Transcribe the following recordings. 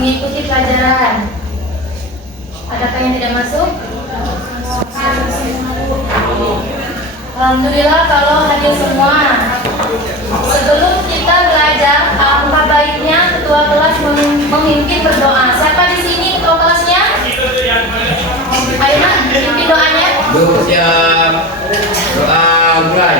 mengikuti pelajaran. Adakah yang tidak masuk? Alhamdulillah kalau hadir semua. Sebelum kita belajar, alangkah baiknya ketua kelas memimpin berdoa. Siapa di sini ketua kelasnya? Ayo nak, pimpin doanya. Siap. Doa mulai.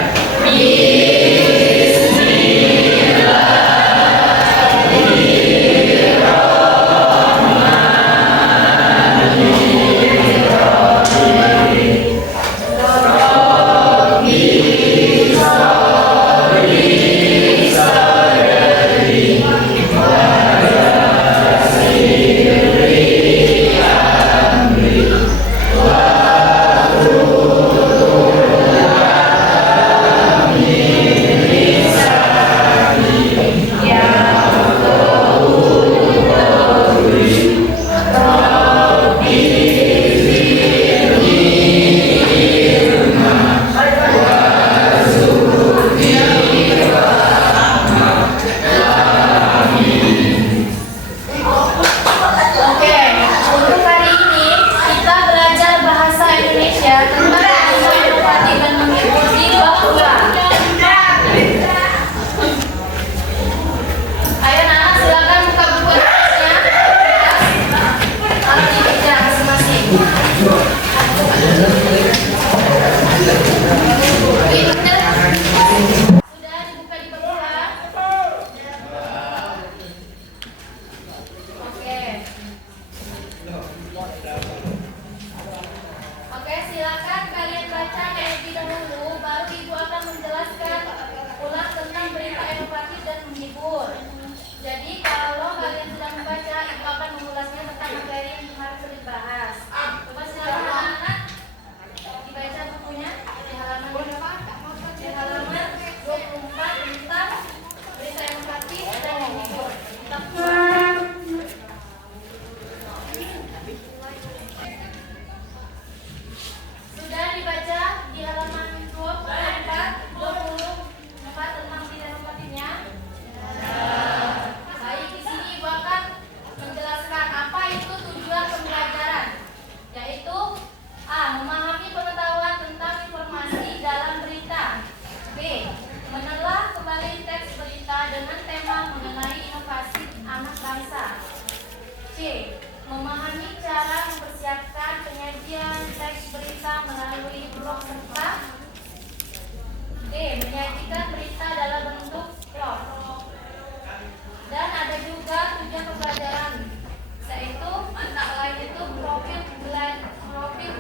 Memahami cara mempersiapkan penyajian teks berita melalui blog serta D. Menyajikan berita dalam bentuk vlog. Dan ada juga tujuan pembelajaran, yaitu antara lain itu profil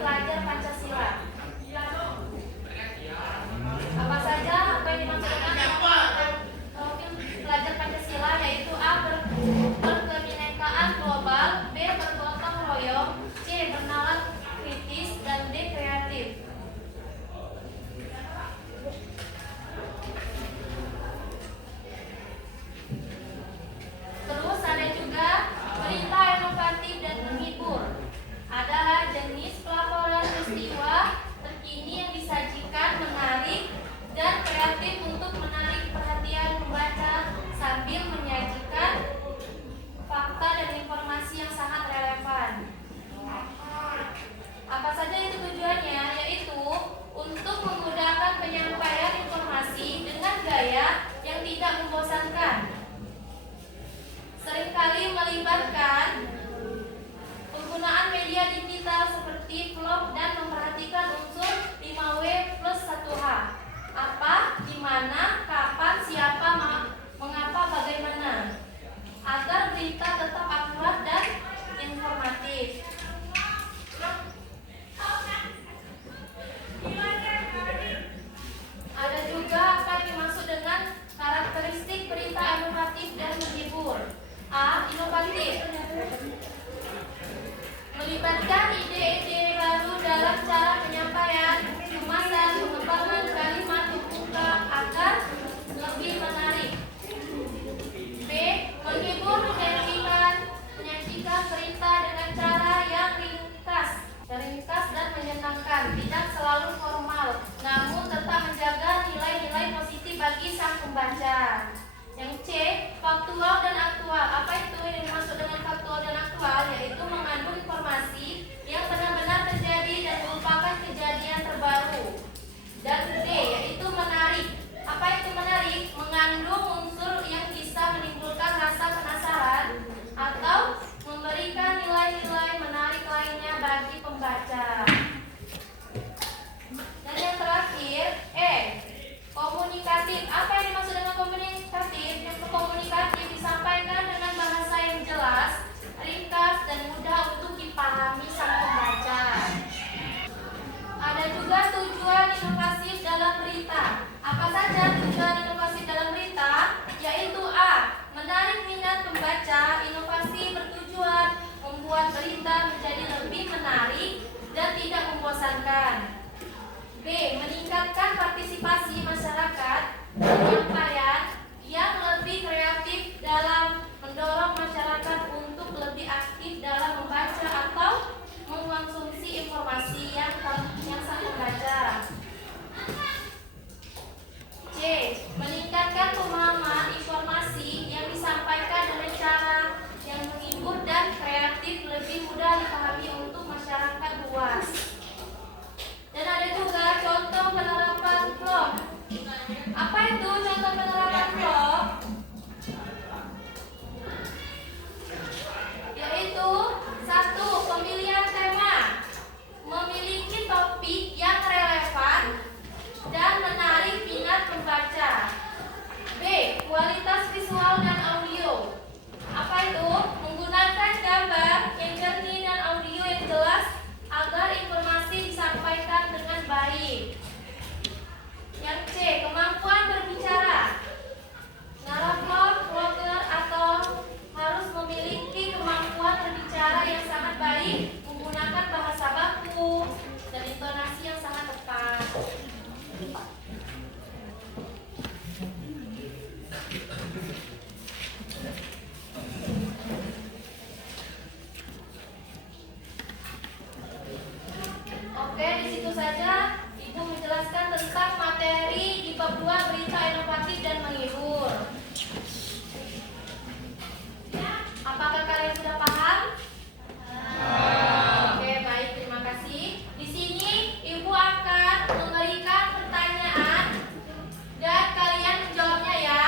pelajar Pancasila. Apa saja apa yang dimaksud dengan profil pelajar Pancasila, yaitu A. Berkebinekaan global, B. Bergotong royong, C. Bernalar kritis, dan D. Kreatif. Terus ada juga berita inovatif dan menghibur. Adalah jenis pelaporan peristiwa terkini yang disajikan menarik dan kreatif untuk menarik perhatian pembaca sambil menyajikan fakta dan informasi yang sangat relevan. Apa saja itu tujuannya? Yaitu untuk memudahkan penyampaian informasi dengan gaya yang tidak membosankan. Seringkali melibatkan penggunaan media digital seperti vlog dan memperhatikan unsur 5W plus 1H. Apa, di mana, kapan, siapa, mengapa, bagaimana, agar berita tetap akurat dan informatif. Ada juga apa yang dimaksud dengan karakteristik berita inovatif dan menghibur. A. Inovatif, melibatkan ide-ide baru dalam cara penyampaian, kemasan, pengembangan kalimat pembuka agar lebih menarik. B. Menghibur, menyajikan berita dengan cara yang ringkas dan menyenangkan, tidak selalu formal, namun tetap menjaga nilai-nilai positif bagi sang pembaca. Yang C. Faktual dan aktual. Apa itu yang dimaksud dengan faktual Dan D, yaitu menarik. Apa itu menarik? Mengandung unsur yang bisa menimbulkan rasa penasaran atau memberikan nilai-nilai menarik lainnya bagi pembaca. Dan yang terakhir, E, komunikatif. Apa yang dimaksud dengan komunikatif? Yang komunikatif disampaikan dengan bahasa yang jelas, ringkas, dan mudah untuk dipahami sang pembaca. Ada juga tujuan inovatif dalam berita. Apa saja tujuan inovatif dalam berita? Yaitu A, menarik minat pembaca. Inovasi bertujuan membuat berita menjadi lebih menarik dan tidak membosankan. B, meningkatkan partisipasi masyarakat, penyampaian yang lebih kreatif dalam mendorong masyarakat untuk lebih aktif dalam membaca atau mengkonsumsi informasi yang sang pembaca. C, meningkatkan pemahaman informasi yang disampaikan dengan cara yang menghibur dan kreatif, lebih mudah dipahami untuk masyarakat luas. Dan ada juga contoh penerapan vlog. Apa itu contoh penerapan vlog? Yaitu 1. Pemilihan tema, memiliki topik yang relevan dan menarik minat pembaca. B, kualitas visual dan audio. Apa itu? Menggunakan gambar yang jernih dan audio yang jelas agar informasi disampaikan dengan baik. Yang C, kemampuan berbicara. Narrator, vlogger atau harus memiliki kemampuan berbicara yang sangat baik, menggunakan bahasa baku dan intonasi yang sangat tepat. Oke, di situ saja Ibu menjelaskan tentang materi di bab 2 berita inovatif dan menghibur. Apakah kalian sudah paham? Oke, baik, terima kasih. Di sini Ibu akan memberikan pertanyaan dan kalian menjawabnya ya.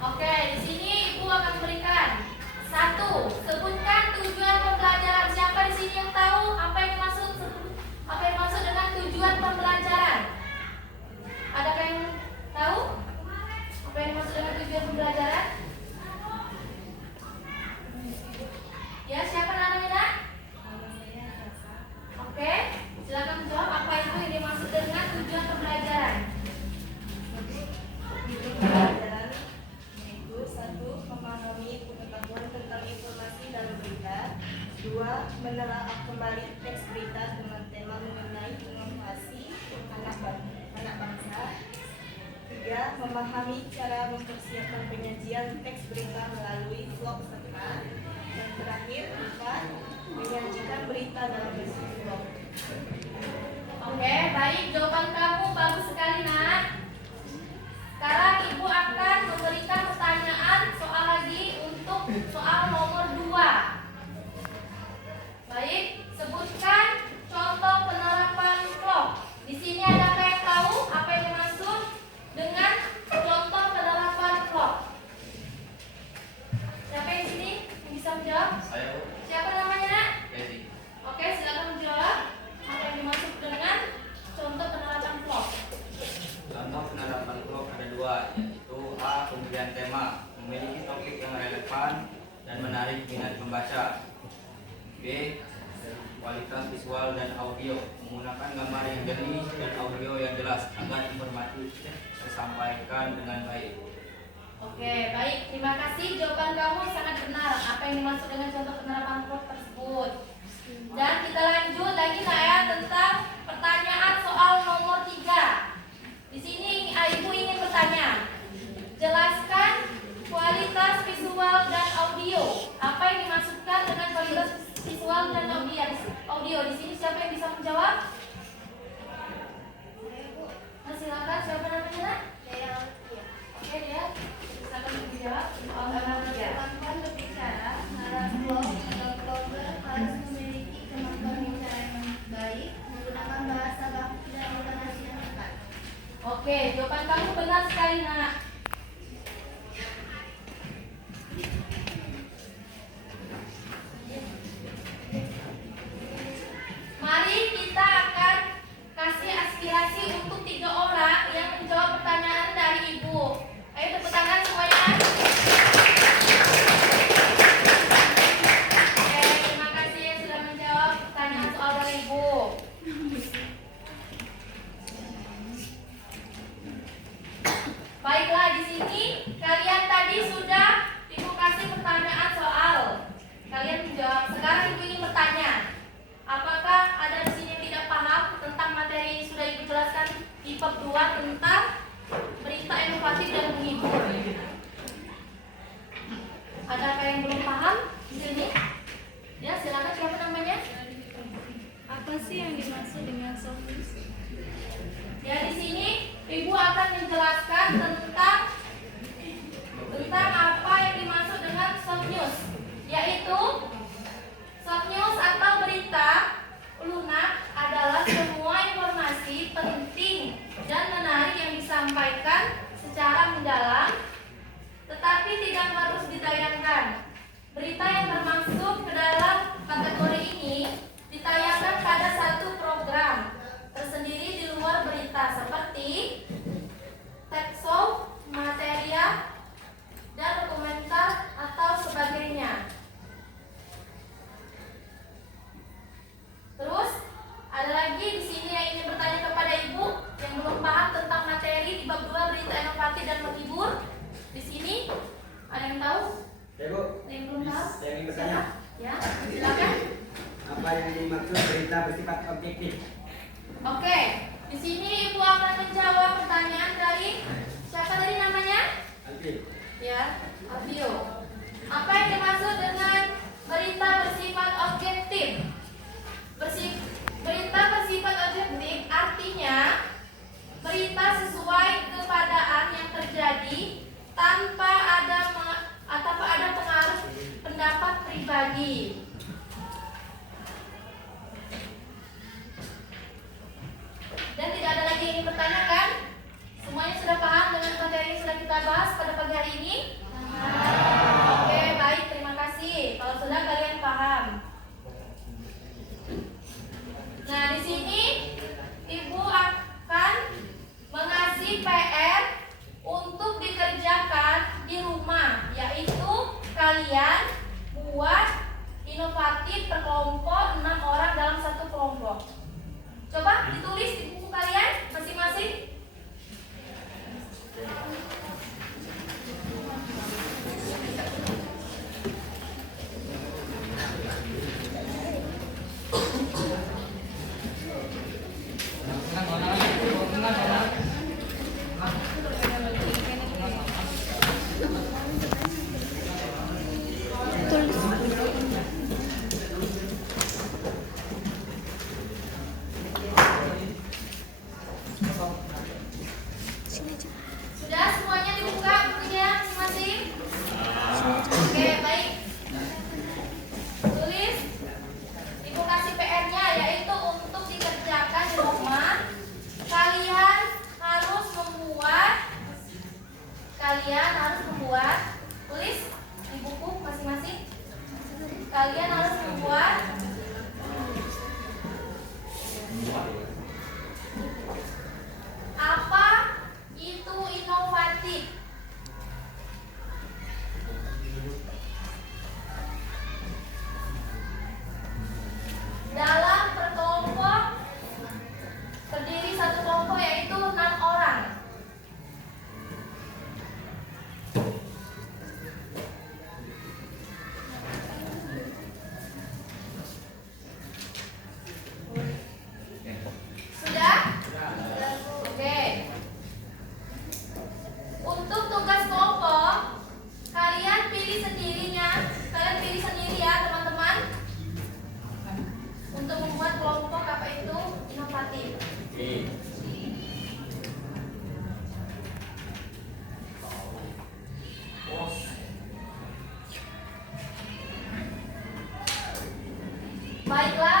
Oke, di sini Ibu akan memberikan 1. Sebutkan tujuan pembelajaran. Siapa di sini yang tahu apa yang dimaksud dengan tujuan pembelajaran? Adakah yang tahu apa yang dimaksud dengan tujuan pembelajaran? Ya, siapa namanya, Nak? Oke, silakan menjawab. Apa itu yang dimaksud dengan tujuan pembelajaran? Pembelajaran yaitu 1. Memahami pengetahuan tentang informasi dalam berita. 2. Menelaah kembali teks berita dengan tema mengenai inovasi anak bangsa. 3. Memahami cara mempersiapkan penyajian teks berita melalui vlog serta. Dan terakhir 4. Menyajikan berita dalam bentuk vlog. Oke, baik, jawaban kamu bagus sekali, Nak. Sekarang Ibu akan memberikan pertanyaan soal lagi untuk soal nomor 2. Baik, sebutkan contoh penerapan vlog. Di sini adakah yang tahu apa yang dimaksud dengan contoh penerapan vlog? Siapa yang di sini yang bisa menjawab? Saya Bu. Siapa namanya, Nak? Desi. Oke, silakan menjawab. Apa yang dimaksud dengan contoh penerapan vlog? Contoh penerapan vlog ada 2, yaitu A. Pemilihan tema, memiliki topik yang relevan dan menarik minat pembaca. B. Kualitas visual dan audio, menggunakan gambar yang jernih dan audio yang jelas agar informasi tersampaikan dengan baik. Oke, baik. Terima kasih. Jawaban kamu sangat benar. Apa yang dimaksud dengan contoh penerapan vlog tersebut? Dan kita lanjut lagi, Nak, ya, tentang pertanyaan soal nomor 3. Di sini Ibu ingin bertanya. Jelaskan kualitas visual dan audio. Apa yang dimaksudkan dengan kualitas visual dan audio? Di sini siapa yang bisa menjawab? Nah, silakan. Siapa namanya, Nak? Oke, dia. Silakan. jawab. Kemampuan berbicara, narasumber harus memiliki kemampuan bicara yang baik, menggunakan bahasa baku dan intonasi yang tepat. Oke, jawaban kamu benar sekali, Nak. Mari kita akan kasih aspirasi untuk 3 orang yang menjawab pertanyaan dari Ibu. Ayo tepuk tangan semuanya. Oke, terima kasih yang sudah menjawab pertanyaan soal dari Ibu. Baiklah, di sini kalian tadi sudah Ibu kasih pertanyaan soal. Kalian menjawab. Sekarang Ibu ingin bertanya. Apakah ada di sini yang tidak paham tentang materi yang sudah Ibu jelaskan di bab 2 tentang berita inovatif dan menghibur? Adakah yang belum paham di sini? Ya, silakan, siapa namanya? Apa sih yang dimaksud dengan soft news? Ya, di sini Ibu akan menjelaskan tentang apa yang dimaksud dengan soft news, yaitu soft news atau berita lunak adalah semua informasi penting dan menarik yang disampaikan secara mendalam, tetapi tidak harus ditayangkan. Berita yang termasuk ke dalam kategori ini ditayangkan pada satu program tersendiri di luar berita seperti talk show, materia, dan dokumenter atau sebagainya. Terus ada lagi di sini yang ingin bertanya kepada Ibu yang belum paham tentang materi di bab 2 berita inovatif dan menghibur. Di sini ada yang tahu? Ya, Bu. Ada yang belum tahu? Yang ingin bertanya. Ya, silakan. Apa yang dimaksud berita bersifat objektif? Oke, di sini Ibu akan menjawab pertanyaan dari siapa tadi namanya? Alvin. Ya, Alvio. Apa yang dimaksud dengan berita bersifat objektif? Berita bersifat objektif artinya berita sesuai keadaan yang terjadi tanpa ada pengaruh pendapat pribadi. Dan tidak ada lagi yang ingin bertanya, kan? Semuanya sudah paham dengan materi yang sudah kita bahas pada pagi hari ini? Oke, baik, terima kasih. Kalau sudah kalian paham. Nah, di sini Ibu akan mengasih PR untuk dikerjakan di rumah, yaitu kalian buat inovatif per kelompok 6 orang dalam satu kelompok. Coba ditulis di buku kalian masing-masing. Sudah semuanya dibuka bukunya masing-masing? Oke, baik. Tulis. Ibu kasih PR-nya yaitu untuk dikerjakan di rumah. Kalian harus membuat tulis di buku masing-masing. Kalian harus membuat apa itu inovatif. Dalam perkelompok terdiri satu kelompok yaitu 6 orang. Baiklah,